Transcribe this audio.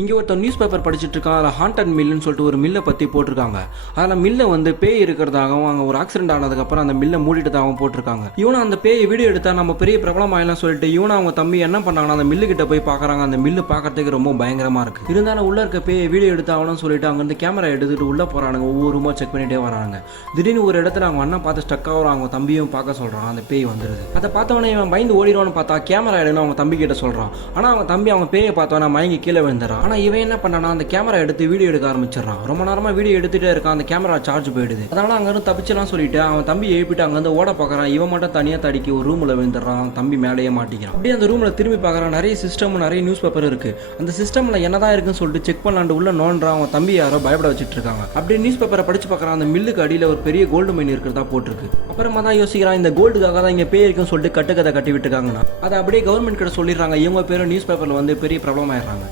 இங்கே ஒருத்தர் news paper படிச்சுட்டு இருக்கான். அதில் ஹாண்டட் மில்லுன்னு சொல்லிட்டு ஒரு மில்லை பற்றி போட்டிருக்காங்க. அதில் மில்லை வந்து பேய் இருக்கிறதாகவும் அங்கே ஒரு ஆக்சிடென்ட் ஆனதுக்கப்புறம் அந்த மில்லை மூடிட்டதாகவும் போட்டிருக்காங்க. இவனை அந்த பேய் வீடியோ எடுத்தால் நம்ம பெரிய பிரபலம் ஆயிலாம் சொல்லிட்டு இவனை அவங்க தம்பி என்ன பண்ணாங்கன்னா அந்த மில்லு கிட்ட போய் பார்க்குறாங்க. அந்த மில்லு பார்க்கறதுக்கு ரொம்ப பயங்கரமாக இருக்குது. இருந்தாலும் உள்ள இருக்க பேய் வீடியோ எடுத்தாலும் சொல்லிட்டு அங்கேருந்து கேமரா எடுத்துட்டு உள்ளே போகிறானுங்க. ஒவ்வொரு ரூமா செக் பண்ணிட்டே வராங்க. திடீர்னு ஒரு இடத்துல அவங்க அண்ணன் பார்த்து ஸ்டக் ஆகிறான். அவங்க தம்பியும் பார்க்க சொல்கிறான். அந்த பேய் வந்துடுது. அதை பார்த்தவனே இவன் பயந்து ஓடிடுவான்னு பார்த்தா கேமரா எடுன்னு அவங்க தம்பி கிட்ட சொல்கிறான். ஆனால் அவங்க தம்பி அவங்க பேயை பார்த்தவனா மயங்கி கீழே விழுந்துறான். ஆனால் இவன் என்ன பண்ணானா அந்த கேமரா எடுத்து வீடியோ எடுக்க ஆரம்பிச்சிடறான். ரொம்ப நேரமா வீடியோ எடுத்துட்டே இருக்கான். அந்த கேமரா சார்ஜ் போயிடுது. அதனால அங்கிருந்து தப்பிச்சலாம் சொல்லிட்டு அவன் தம்பி எழுப்பிட்டு அங்கிருந்து ஓட பார்க்கறான். இவன் மட்டும் தனியா தடிக்கி ஒரு ரூம்ல விழுந்துடுறான். தம்பி மேலேயே மாட்டிக்கிறான். அப்படியே அந்த ரூம்ல திரும்பி பார்க்கறான். நிறைய சிஸ்டம் நிறைய நியூஸ் பேப்பர் இருக்கு. அந்த சிஸ்டம்ல என்னதான் இருக்குன்னு சொல்லிட்டு செக் பண்ணலாண்டு உள்ள நோன்றான். அவன் தம்பி யாரோ பயப்பட வச்சுட்டு இருக்காங்க. அப்படியே நியூஸ் பேப்பரை படிச்சு பார்க்கறான். அந்த மில்லுக்கு அடியில் ஒரு பெரிய கோல்டு மைன் இருக்கிறதா போட்டிருக்கு. அப்புறமா தான் யோசிக்கிறான் இந்த கோல்டுக்காக தான் இங்க பேய் இருக்குன்னு சொல்லிட்டு கட்டுக்கதை கட்டி விட்டுருக்காங்கன்னா அதை அப்படியே கவர்மெண்ட் கிட்ட சொல்லிடுறாங்க. இவங்க பேரும் நியூஸ் பேப்பர்ல வந்து பெரிய ப்ராப்ளம் ஆயிடுறாங்க.